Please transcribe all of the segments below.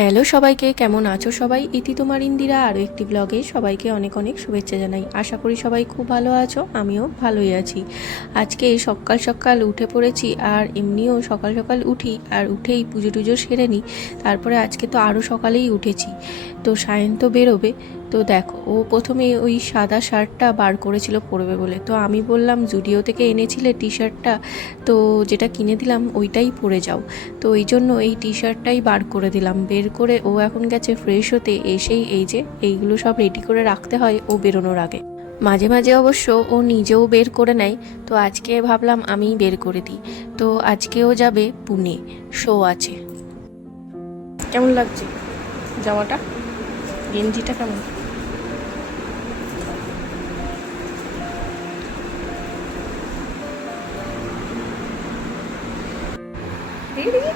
Hello সবাইকে, কেমন আছো সবাই? ইতি তোমার ইন্দিরা, আরও একটি ব্লগে সবাইকে অনেক অনেক শুভেচ্ছা জানাই। আশা করি সবাই খুব ভালো আছো, আমিও ভালোই আছি। আজকে সকাল সকাল উঠে পড়েছি আর এমনিও সকাল সকাল উঠি আর উঠেই পুজো টুজো সেরে নিই তারপরে আজকে তো আরও সকালেই উঠেছি। তো সায়ন তো বেরোবে তো দেখো, ও প্রথমে ওই সাদা শার্টটা বার করেছিল পরবে বলে। তো আমি বললাম, জুডিও থেকে এনেছিলে টি শার্টটা তো যেটা কিনে দিলাম ওইটাই পরে যাও। তো ওই জন্য এই টি শার্টটাই বার করে দিলাম। বের করে ও এখন গেছে ফ্রেশ হতে, এসেই এই যে এইগুলো সব রেডি করে রাখতে হয় ও বেরোনোর আগে। মাঝে মাঝে অবশ্য ও নিজেও বের করে নেয়, তো আজকে ভাবলাম আমিই বের করে দিই। তো আজকেও যাবে পুনে, শো আছে। কেমন লাগছে যাওয়াটা গেঞ্জিটা কেমন? দেখি দেখি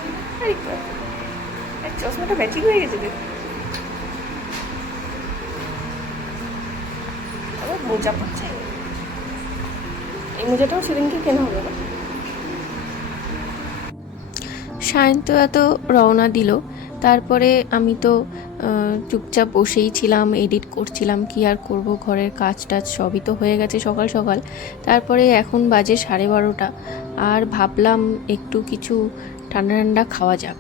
চশমাটা ম্যাচিং হয়ে গেছে আবার মোজা পাচ্ছে এই মোজাটাও সেদিনকে কেনা হবে না। সায়ন তো এত রওনা দিল। তারপরে আমি তো চুপচাপ বসেই ছিলাম এডিট করছিলাম কি আর করব, ঘরের কাজ টাজ সবই তো হয়ে গেছে সকাল সকাল। তারপরে এখন বাজে সাড়ে বারোটা, আর ভাবলাম একটু কিছু ঠান্ডা ঠান্ডা খাওয়া যাক।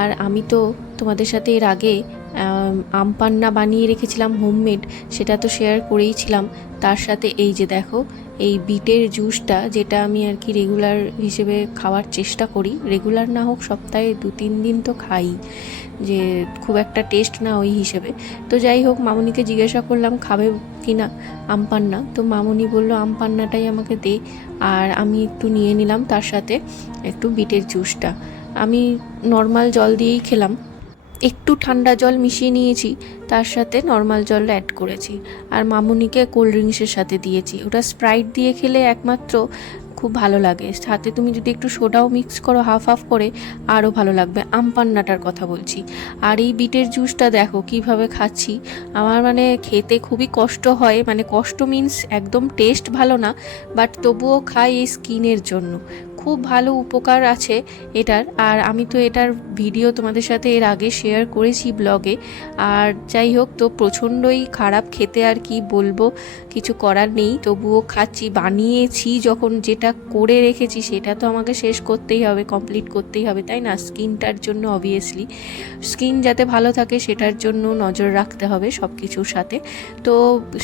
আর আমি তো তোমাদের সাথে এর আগে আম, পান্না বানিয়ে রেখেছিলাম হোমমেড সেটা তো শেয়ার করেইছিলাম তার সাথে এই যে দেখো এই বিটের জুসটা যেটা আমি আর কি রেগুলার হিসেবে খাওয়ার চেষ্টা করি রেগুলার না হোক সপ্তাহে দু তিন দিন তো খাই যে খুব একটা টেস্ট না ওই হিসেবে। তো যাই হোক মামুনিকে জিজ্ঞাসা করলাম খাবে কি না আম পান্না? তো মামুনি বলল আম পান্নাটাই আমাকে দে। আর আমি একটু নিয়ে নিলাম তার সাথে একটু বিটের জুসটা আমি নর্মাল জল দিয়েই খেলাম। একটু ঠান্ডা জল মিশিয়ে নিয়েছি, তার সাথে নর্মাল জল অ্যাড করেছি। আর মামুনিকে কোল্ড ড্রিঙ্কসের সাথে দিয়েছি। ওটা স্প্রাইট দিয়ে খেলে একমাত্র খুব ভালো লাগে। সাথে তুমি যদি একটু সোডাও মিক্স করো হাফ হাফ করে, আরও ভালো লাগবে। আম পান্নাটার কথা বলছি। আর এই বিটের জুসটা দেখো কীভাবে খাচ্ছি। আমার মানে খেতে খুবই কষ্ট হয়। মানে কষ্ট মিন্স একদম টেস্ট ভালো না বাট তবুও খাই এই স্কিনের জন্য। খুব ভালো উপকার আছে এটার। আর আমি তো এটার ভিডিও তোমাদের সাথে এর আগে শেয়ার করেছি ব্লগে আর যাই হোক, তো প্রচণ্ডই খারাপ খেতে আর কি বলব, কিছু করার নেই। তবুও খাচ্ছি, বানিয়েছি যখন যেটা করে রেখেছি সেটা তো আমাকে শেষ করতেই হবে কমপ্লিট করতেই হবে, তাই না? স্কিনটার জন্য অবভিয়াসলি স্কিন যাতে ভালো থাকে সেটার জন্য নজর রাখতে হবে সব কিছুর সাথে। তো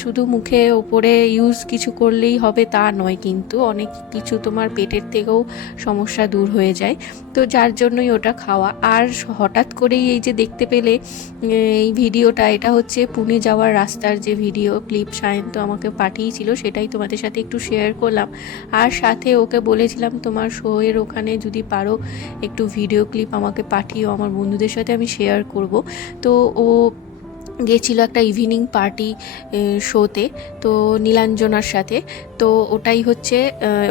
শুধু মুখে ওপরে ইউজ কিছু করলেই হবে তা নয়, কিন্তু অনেক কিছু তোমার পেটের থেকেও সমস্যা দূর হয়ে যায়। তো যার জন্যই ওটা খাওয়া। আর হঠাৎ করেই এই যে দেখতে পেলে, এই ভিডিওটা, এটা হচ্ছে পুনে যাওয়ার রাস্তার যে ভিডিও, ক্লিপ সায়ন তো আমাকে পাঠিয়েছিল, সেটাই তোমাদের সাথে একটু শেয়ার করলাম। আর সাথে ওকে বলেছিলাম, তোমার শোয়ের ওখানে যদি পারো, একটু ভিডিও ক্লিপ আমাকে পাঠিও, আমার বন্ধুদের সাথে আমি শেয়ার করব। তো ও গেছিল একটা ইভিনিং পার্টি শোতে তো নীলাঞ্জনার সাথে। তো ওটাই হচ্ছে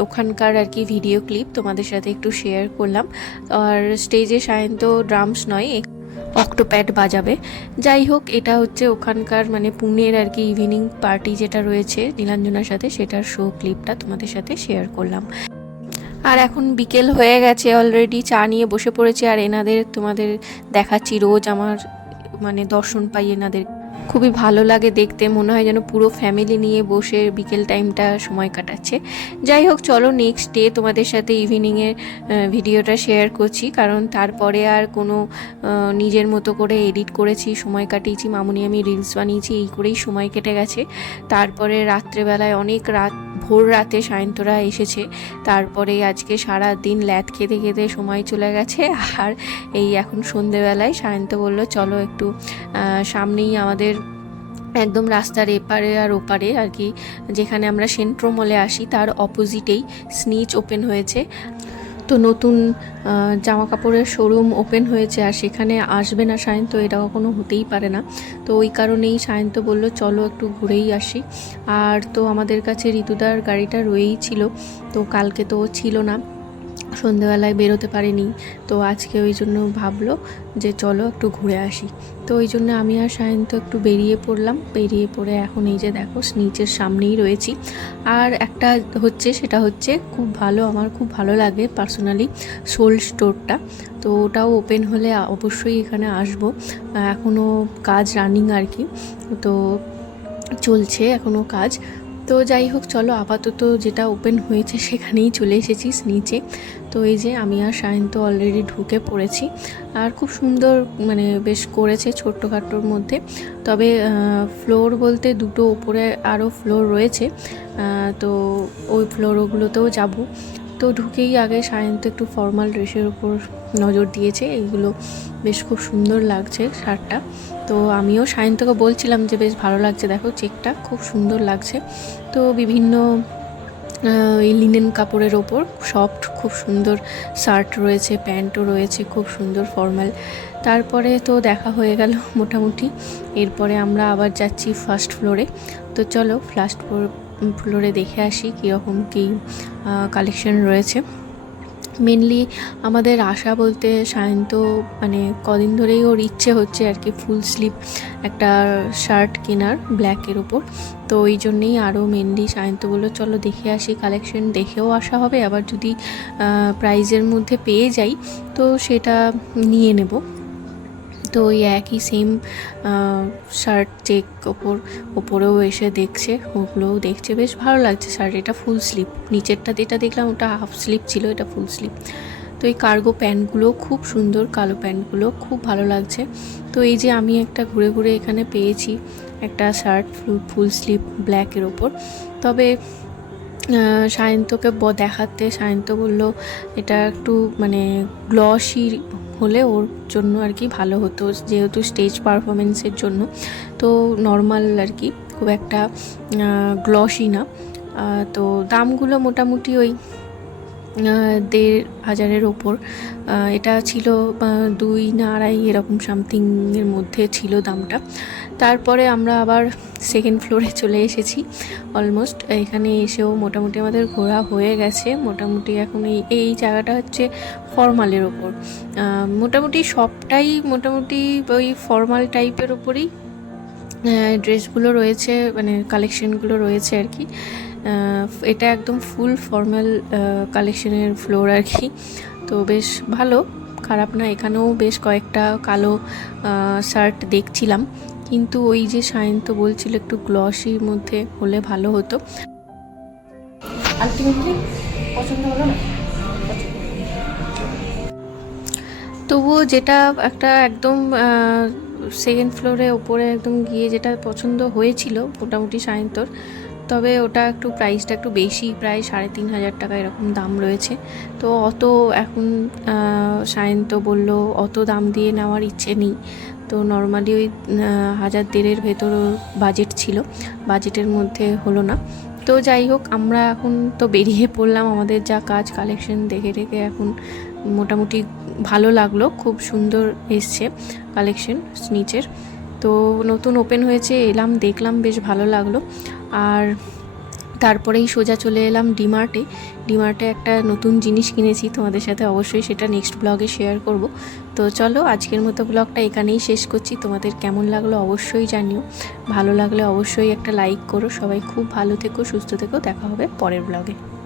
ওখানকার আর কি ভিডিও ক্লিপ তোমাদের সাথে একটু শেয়ার করলাম। আর স্টেজে সায়ন তো ড্রামস নয় অক্টোপ্যাড বাজাবে। যাই হোক, এটা হচ্ছে ওখানকার মানে পুনের আর কি ইভিনিং পার্টি যেটা রয়েছে নীলাঞ্জনার সাথে, সেটার শো ক্লিপটা তোমাদের সাথে শেয়ার করলাম। আর এখন বিকেল হয়ে গেছে অলরেডি চা নিয়ে বসে পড়েছি আর এনাদের তোমাদের দেখাচ্ছি। রোজ আমার মানে দর্শন পাই এনাদের। খুবই ভালো লাগে দেখতে, মনে হয় যেন পুরো ফ্যামিলি নিয়ে বসে বিকেল টাইমটা সময় কাটাচ্ছে। যাই হোক, চলো নেক্সট ডে তোমাদের সাথে ইভিনিংয়ের ভিডিওটা শেয়ার করছি। কারণ তারপরে আর কোনো নিজের মতো করে এডিট করেছি, সময় কাটিয়েছি। মামুনি আমি রিলস বানিয়েছি, এই করেই সময় কেটে গেছে। তারপরে রাত্রেবেলায় অনেক রাত ভোর রাতে সায়ন্তরা এসেছে। তারপরে আজকে সারা দিন ল্যাদ খেতে খেতে সময় চলে গেছে। আর এই এখন সন্ধেবেলায় সায়ন্ত বলল, চলো একটু সামনেই আমাদের একদম রাস্তার এপারে আর ওপারে আর কি, যেখানে আমরা সেন্ট্রোমলে আসি, তার অপোজিটেই স্নিচ ওপেন হয়েছে। তো নতুন জামা কাপড়ের শোরুম ওপেন হয়েছে আর সেখানে আসবে না সায়ন্ত, এটা কখনো হতেই পারে না। তো ওই কারণেই সায়ন্ত বলল, চলো একটু ঘুরেই আসি। আর তো আমাদের কাছে ঋতুদার গাড়িটা রয়েই ছিল, তো কালকে তো ছিল না। সন্ধেবেলায় বেরোতে পারেনি। তো আজকে ওই জন্য ভাবলো যে চলো একটু ঘুরে আসি। তো ওই জন্য আমি আর সায়ন্ত একটু বেরিয়ে পড়লাম। বেরিয়ে পড়ে এখন এই যে দেখো, নিচের সামনেই রয়েছি। আর একটা হচ্ছে, সেটা হচ্ছে খুব ভালো, আমার খুব ভালো লাগে পার্সোনালি সোল স্টোরটা। তো ওটাও ওপেন হলে অবশ্যই এখানে আসব। এখনও কাজ রানিং আর কি। তো চলছে এখনও কাজ। তো যাই হোক, চলো আপাতত যেটা ওপেন হয়েছে সেখানেই চলে এসেছিস নিচে। তো এই যে আমি আর সায়ন্ত অলরেডি ঢুকে পড়েছি। আর খুব সুন্দর মানে বেশ করেছে ছোট্টখাটোর মধ্যে। তবে ফ্লোর বলতে দুটো ওপরে আরও ফ্লোর রয়েছে। তো ওই ফ্লোরগুলোতেও যাব। তো ঢুকেই আগে সায়ন্ত একটু ফর্মাল ড্রেসের উপর নজর দিয়েছে। এইগুলো বেশ খুব সুন্দর লাগছে শার্টটা। তো আমিও সায়ন্তকে বলছিলাম যে, বেশ ভালো লাগছে, দেখো চেকটা খুব সুন্দর লাগছে। তো বিভিন্ন এই লিনেন কাপড়ের ওপর সফট খুব সুন্দর শার্ট রয়েছে, প্যান্টও রয়েছে, খুব সুন্দর ফর্মাল তারপরে তো দেখা হয়ে গেল মোটামুটি। এরপরে আমরা আবার যাচ্ছি ফার্স্ট ফ্লোরে তো চলো ফার্স্ট ফ্লোরে দেখে আসি কীরকম কী কালেকশন রয়েছে। মেনলি আমাদের আশা বলতে সায়ন্ত মানে কদিন ধরেই ওর ইচ্ছে হচ্ছে আর কি ফুল স্লিপ একটা শার্ট কেনার ব্ল্যাকের ওপর তো ওই জন্যেই আরও মেনলি সায়ন্ত বলল, চলো দেখে আসি কালেকশন দেখেও আসা হবে। আবার যদি প্রাইজের মধ্যে পেয়ে যাই, তো সেটা নিয়ে নেব। তো ওই একই সেম শার্ট চেক ওপর, ওপরেও এসে দেখছে, ওগুলোও দেখছে। বেশ ভালো লাগছে শার্ট এটা ফুল স্লিপ নিচেরটা যেটা দেখলাম ওটা হাফ স্লিপ ছিল, এটা ফুল স্লিপ তো এই কার্গো প্যান্টগুলো খুব সুন্দর, কালো প্যান্টগুলো খুব ভালো লাগছে। তো এই যে আমি একটা ঘুরে ঘুরে এখানে পেয়েছি একটা শার্ট ফুল স্লিপ ব্ল্যাকের ওপর। তবে সায়ন্তকে দেখাতে, সায়ন্ত বলল, এটা একটু মানে গ্লসি হলে ওর জন্য আর কি ভালো হতো, যেহেতু স্টেজ পারফরমেন্সের জন্য। তো নর্মাল আর কি, খুব একটা গ্লসি না। তো দামগুলো মোটামুটি ওই দেড় হাজারের ওপর। এটা ছিল দুই না আড়াই এরকম সামথিংয়ের মধ্যে ছিল দামটা। তারপরে আমরা আবার সেকেন্ড ফ্লোরে চলে এসেছি অলমোস্ট এখানে এসেও মোটামুটি আমাদের ঘোরা হয়ে গেছে। মোটামুটি এখন এই এই জায়গাটা হচ্ছে ফর্মালের ওপর। মোটামুটি সবটাই মোটামুটি ওই ফর্মাল টাইপের ওপরই ড্রেসগুলো রয়েছে মানে কালেকশনগুলো রয়েছে আর কি। এটা একদম ফুল ফর্মাল কালেকশনের ফ্লোর আর কি। তো বেশ ভালো খারাপ না এখানেও বেশ কয়েকটা কালো শার্ট দেখছিলাম। কিন্তু ওই যে সায়ন্ত বলছিল একটু গ্লসির মধ্যে হলে ভালো হতো। আলটিমেটলি পছন্দ হলো না? তবুও যেটা একটা একদম সেকেন্ড ফ্লোরে ওপরে একদম গিয়ে যেটা পছন্দ হয়েছিল মোটামুটি সায়ন্তর তবে ওটা একটু প্রাইসটা একটু বেশি, প্রায় সাড়ে তিন হাজার টাকা এরকম দাম রয়েছে। তো অত এখন সায়ন তো বলল, অত দাম দিয়ে নেওয়ার ইচ্ছে নেই। তো নর্মালি ওই হাজার দেড়ের ভেতর বাজেট ছিল। বাজেটের মধ্যে হলো না। তো যাই হোক, আমরা এখন তো বেরিয়ে পড়লাম। আমাদের যা কাজ কালেকশন দেখে দেখে এখন মোটামুটি ভালো লাগল। খুব সুন্দর এসছে কালেকশন নিচের। তো নতুন ওপেন হয়েছে, এলাম, দেখলাম, বেশ ভালো লাগল। আর তারপরেই সোজা চলে এলাম ডিমার্টে। ডিমার্টে একটা নতুন জিনিস কিনেছি তোমাদের সাথে অবশ্যই সেটা নেক্সট ব্লগে শেয়ার করব। তো চলো আজকের মতো ব্লগটা এখানেই শেষ করছি। তোমাদের কেমন লাগল অবশ্যই জানিও। ভালো লাগলে অবশ্যই একটা লাইক করো। সবাই খুব ভালো থেকো, সুস্থ থেকো। দেখা হবে পরের ব্লগে।